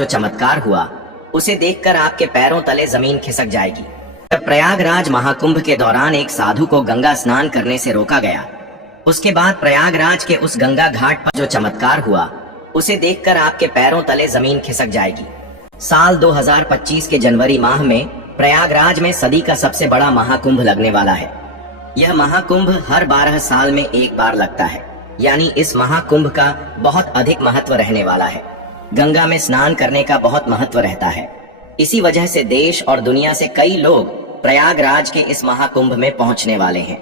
जो चमत्कार हुआ उसे देखकर आपके पैरों तले जमीन खिसक जाएगी। प्रयागराज महाकुंभ के दौरान एक साधु को गंगा स्नान करने से रोका गया। उसके बाद प्रयागराज के उस गंगा घाट पर जो चमत्कार हुआ उसे देखकर आपके पैरों तले जमीन खिसक जाएगी। साल 2025 के जनवरी माह में प्रयागराज में सदी का सबसे बड़ा महाकुंभ लगने वाला है। यह महाकुंभ हर 12 साल में एक बार लगता है, यानी इस महाकुंभ का बहुत अधिक महत्व रहने वाला है। गंगा में स्नान करने का बहुत महत्व रहता है। इसी वजह से देश और दुनिया से कई लोग प्रयागराज के इस महाकुंभ में पहुंचने वाले हैं।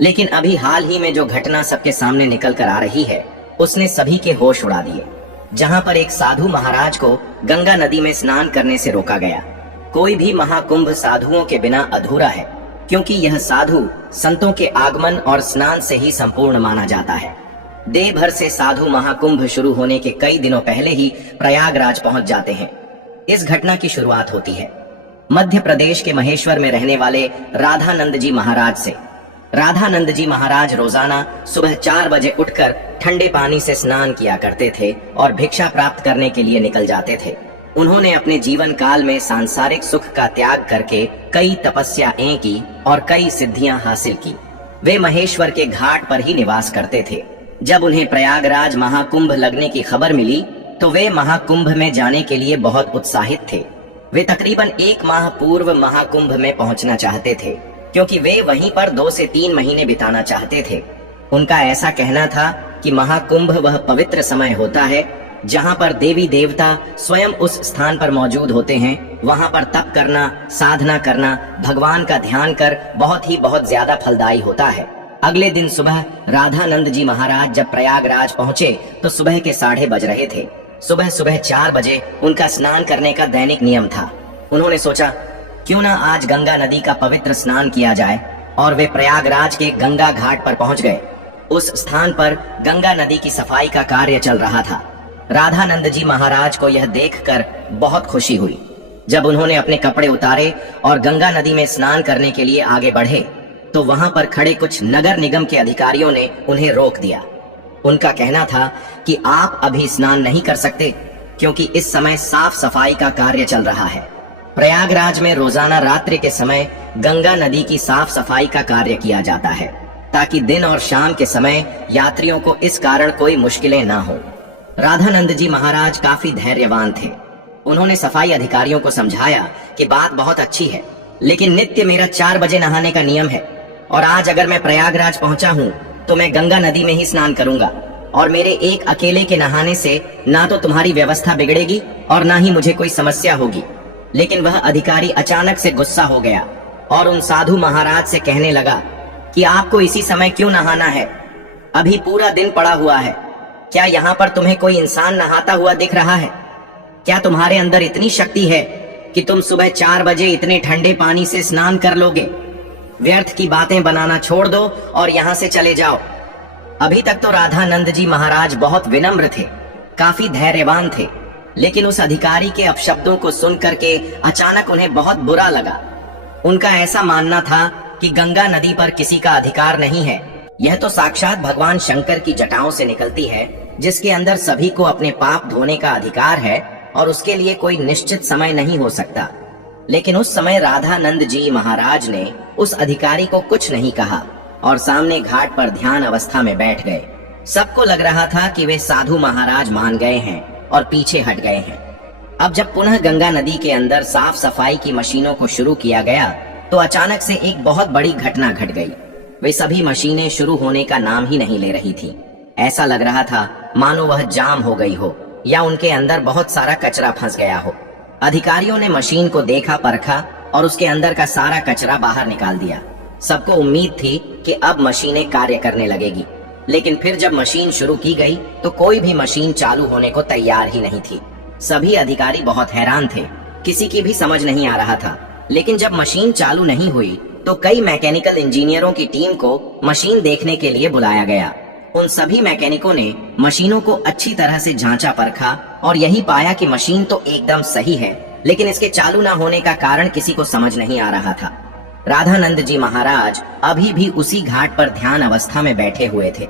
लेकिन अभी हाल ही में जो घटना सबके सामने निकल कर आ रही है उसने सभी के होश उड़ा दिए। जहां पर एक साधु महाराज को गंगा नदी में स्नान करने से रोका गया। कोई भी महाकुंभ साधुओं के बिना अधूरा है, क्योंकि यह साधु संतों के आगमन और स्नान से ही संपूर्ण माना जाता है। देश भर से साधु महाकुंभ शुरू होने के कई दिनों पहले ही प्रयागराज पहुंच जाते हैं। इस घटना की शुरुआत होती है मध्य प्रदेश के महेश्वर में रहने वाले राधानंद जी महाराज से। राधानंद जी महाराज रोजाना सुबह 4 बजे उठकर ठंडे पानी से स्नान किया करते थे और भिक्षा प्राप्त करने के लिए निकल जाते थे। उन्होंने अपने जीवन काल में सांसारिक सुख का त्याग करके कई तपस्याएं की और कई सिद्धियां हासिल की। वे महेश्वर के घाट पर ही निवास करते थे। जब उन्हें प्रयागराज महाकुंभ लगने की खबर मिली तो वे महाकुंभ में जाने के लिए बहुत उत्साहित थे। वे तकरीबन 1 माह पूर्व महाकुंभ में पहुंचना चाहते थे, क्योंकि वे वहीं पर 2 से 3 महीने बिताना चाहते थे। उनका ऐसा कहना था कि महाकुंभ वह पवित्र समय होता है जहां पर देवी देवता स्वयं उस स्थान पर मौजूद होते हैं। वहां पर तप करना, साधना करना, भगवान का ध्यान कर बहुत ज्यादा फलदायी होता है। अगले दिन सुबह राधानंद जी महाराज जब प्रयागराज पहुंचे तो सुबह के 8:30 बज रहे थे। सुबह 4 बजे उनका स्नान करने का दैनिक नियम था। उन्होंने सोचा क्यों ना आज गंगा नदी का पवित्र स्नान किया जाए, और वे प्रयागराज के गंगा घाट पर पहुंच गए। उस स्थान पर गंगा नदी की सफाई का कार्य चल रहा था। राधानंद जी महाराज को यह देखकर बहुत खुशी हुई। जब उन्होंने अपने कपड़े उतारे और गंगा नदी में स्नान करने के लिए आगे बढ़े तो वहां पर खड़े कुछ नगर निगम के अधिकारियों ने उन्हें रोक दिया। उनका कहना था कि आप अभी स्नान नहीं कर सकते, क्योंकि इस समय साफ सफाई का कार्य चल रहा है। प्रयागराज में रोजाना रात्रि के समय गंगा नदी की साफ सफाई का कार्य किया जाता है, ताकि दिन और शाम के समय यात्रियों को इस कारण कोई मुश्किलें ना हो। राधानंद जी महाराज काफी धैर्यवान थे। उन्होंने सफाई अधिकारियों को समझाया कि बात बहुत अच्छी है, लेकिन नित्य मेरा 4 बजे नहाने का नियम है, और आज अगर मैं प्रयागराज पहुंचा हूं तो मैं गंगा नदी में ही स्नान करूंगा, और मेरे एक अकेले के नहाने से ना तो तुम्हारी व्यवस्था बिगड़ेगी और ना ही मुझे कोई समस्या होगी। लेकिन वह अधिकारी अचानक से गुस्सा हो गया और उन साधु महाराज से कहने लगा कि आपको इसी समय क्यों नहाना है? अभी पूरा दिन पड़ा हुआ है। क्या यहाँ पर तुम्हें कोई इंसान नहाता हुआ दिख रहा है? क्या तुम्हारे अंदर इतनी शक्ति है कि तुम सुबह 4 बजे इतने ठंडे पानी से स्नान कर लोगे? व्यर्थ की बातें बनाना छोड़ दो और यहाँ से चले जाओ। अभी तक तो राधानंद जी महाराज बहुत विनम्र थे, काफी धैर्यवान थे, लेकिन उस अधिकारी के अपशब्दों को सुन करके अचानक उन्हें बहुत बुरा लगा। उनका ऐसा मानना था कि गंगा नदी पर किसी का अधिकार नहीं है। यह तो साक्षात भगवान शंकर की जटाओं से निकलती है, जिसके अंदर सभी को अपने पाप धोने का अधिकार है और उसके लिए कोई निश्चित समय नहीं हो सकता। लेकिन उस समय राधानंद जी महाराज ने उस अधिकारी को कुछ नहीं कहा और सामने घाट पर ध्यान अवस्था में बैठ गए। सबको लग रहा था कि वे साधु महाराज मान गए हैं और पीछे हट गए हैं। अब जब पुनः गंगा नदी के अंदर साफ सफाई की मशीनों को शुरू किया गया तो अचानक से एक बहुत बड़ी घटना घट गई। वे सभी मशीनें शुरू होने का नाम ही नहीं ले रही थी। ऐसा लग रहा था मानो वह जाम हो गई हो या उनके अंदर बहुत सारा कचरा फंस गया हो। अधिकारियों ने मशीन को देखा परखा और उसके अंदर का सारा कचरा बाहर निकाल दिया। सबको उम्मीद थी कि अब मशीनें कार्य करने लगेगी, लेकिन फिर जब मशीन शुरू की गई तो कोई भी मशीन चालू होने को तैयार ही नहीं थी। सभी अधिकारी बहुत हैरान थे, किसी की भी समझ नहीं आ रहा था। लेकिन जब मशीन चालू नहीं हुई तो कई मैकेनिकल इंजीनियरों की टीम को मशीन देखने के लिए बुलाया गया। उन सभी मैकेनिकों ने मशीनों को अच्छी तरह से जांचा परखा और यही पाया कि मशीन तो एकदम सही है, लेकिन इसके चालू न होने का कारण किसी को समझ नहीं आ रहा था। राधानंद जी महाराज अभी भी उसी घाट पर ध्यान अवस्था में बैठे हुए थे।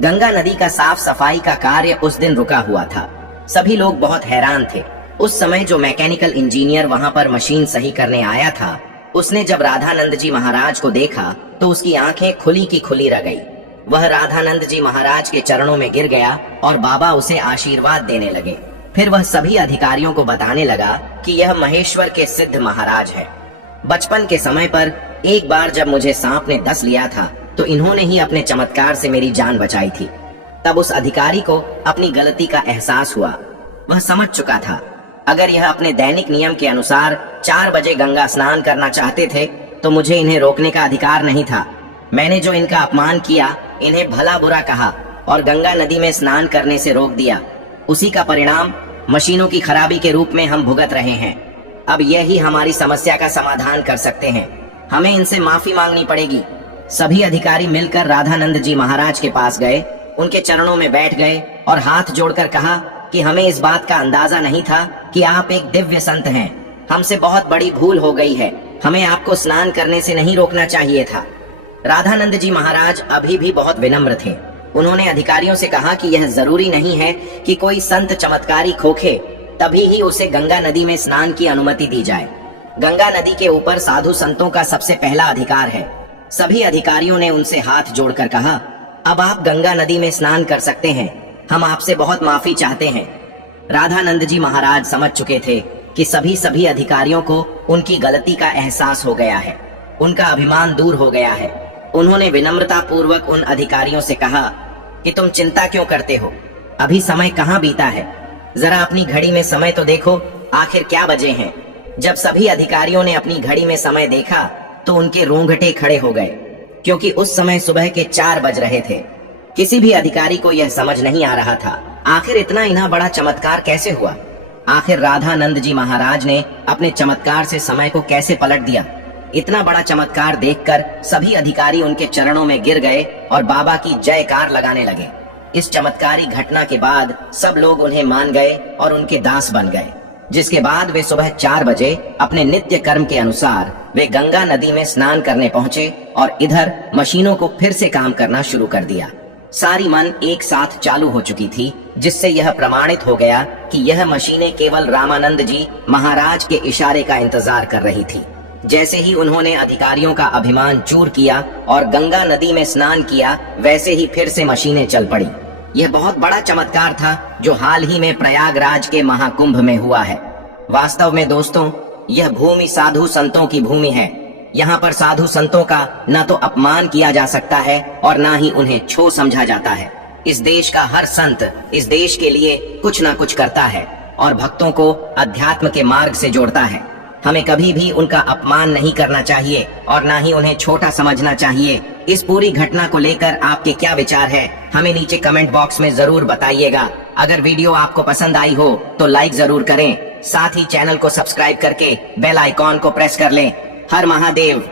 गंगा नदी का साफ सफाई का कार्य उस दिन रुका हुआ था। सभी लोग बहुत हैरान थे। उस समय जो मैकेनिकल इंजीनियर वहां पर मशीन सही करने आया था, उसने जब राधानंद जी महाराज को देखा तो उसकी आंखें खुली की खुली रह गई। वह राधानंद जी महाराज के चरणों में गिर गया और बाबा उसे आशीर्वाद देने लगे। फिर वह सभी अधिकारियों को बताने लगा कि यह महेश्वर के सिद्ध महाराज है। बचपन के समय पर एक बार जब मुझे सांप ने डस लिया था तो इन्होंने ही अपने चमत्कार से मेरी जान बचाई थी। तब उस अधिकारी को अपनी गलती का एहसास हुआ। वह समझ चुका था अगर यह अपने दैनिक नियम के अनुसार 4 बजे गंगा स्नान करना चाहते थे तो मुझे इन्हें रोकने का अधिकार नहीं था। मैंने जो इनका अपमान किया, इन्हें भला बुरा कहा और गंगा नदी में स्नान करने से रोक दिया, उसी का परिणाम मशीनों की खराबी के रूप में हम भुगत रहे हैं। अब यही हमारी समस्या का समाधान कर सकते हैं। हमें इनसे माफी मांगनी पड़ेगी। सभी अधिकारी मिलकर राधानंद जी महाराज के पास गए, उनके चरणों में बैठ गए और हाथ जोड़कर कहा कि हमें इस बात का अंदाजा नहीं था कि आप एक दिव्य संत हैं। हमसे बहुत बड़ी भूल हो गई है। हमें आपको स्नान करने से नहीं रोकना चाहिए था। राधानंद जी महाराज अभी भी बहुत विनम्र थे। उन्होंने अधिकारियों से कहा कि यह जरूरी नहीं है कि कोई संत चमत्कारी खोखे तभी ही उसे गंगा नदी में स्नान की अनुमति दी जाए। गंगा नदी के ऊपर साधु संतों का सबसे पहला अधिकार है। सभी अधिकारियों ने उनसे हाथ जोड़कर कहा, अब आप गंगा नदी में स्नान कर सकते हैं। हम आपसे बहुत माफी चाहते हैं। राधानंद जी महाराज समझ चुके थे कि सभी अधिकारियों को उनकी गलती का एहसास हो गया है। उनका अभिमान दूर हो गया है। उन्होंने विनम्रता पूर्वक उन अधिकारियों से कहा कि तुम चिंता क्यों करते हो? अभी समय कहाँ बीता है? जरा अपनी घड़ी में समय तो देखो, आखिर क्या बजे हैं? जब सभी अधिकारियों ने अपनी घड़ी में समय देखा तो उनके रोंगटे खड़े हो गए, क्योंकि उस समय सुबह के 4 बज रहे थे। किसी भी अधिकारी को यह समझ नहीं आ रहा था आखिर इतना इतना बड़ा चमत्कार कैसे हुआ। आखिर राधानंद जी महाराज ने अपने चमत्कार से समय को कैसे पलट दिया। इतना बड़ा चमत्कार देखकर सभी अधिकारी उनके चरणों में गिर गए और बाबा की जयकार लगाने लगे। इस चमत्कारी घटना के बाद सब लोग उन्हें मान गए और उनके दास बन गए, जिसके बाद वे सुबह 4 बजे अपने नित्य कर्म के अनुसार वे गंगा नदी में स्नान करने पहुंचे और इधर मशीनों को फिर से काम करना शुरू कर दिया। सारी मन एक साथ चालू हो चुकी थी, जिससे यह प्रमाणित हो गया कि यह मशीनें केवल रामानंद जी महाराज के इशारे का इंतजार कर रही थी। जैसे ही उन्होंने अधिकारियों का अभिमान चूर किया और गंगा नदी में स्नान किया, वैसे ही फिर से मशीनें चल पड़ी। यह बहुत बड़ा चमत्कार था जो हाल ही में प्रयागराज के महाकुंभ में हुआ है। वास्तव में दोस्तों, यह भूमि साधु संतों की भूमि है। यहाँ पर साधु संतों का न तो अपमान किया जा सकता है और न ही उन्हें छो समझा जाता है। इस देश का हर संत इस देश के लिए कुछ न कुछ करता है और भक्तों को अध्यात्म के मार्ग से जोड़ता है। हमें कभी भी उनका अपमान नहीं करना चाहिए और न ही उन्हें छोटा समझना चाहिए। इस पूरी घटना को लेकर आपके क्या विचार है, हमें नीचे कमेंट बॉक्स में जरूर बताइएगा। अगर वीडियो आपको पसंद आई हो तो लाइक जरूर करें, साथ ही चैनल को सब्सक्राइब करके बेल आइकॉन को प्रेस कर लें। हर महादेव।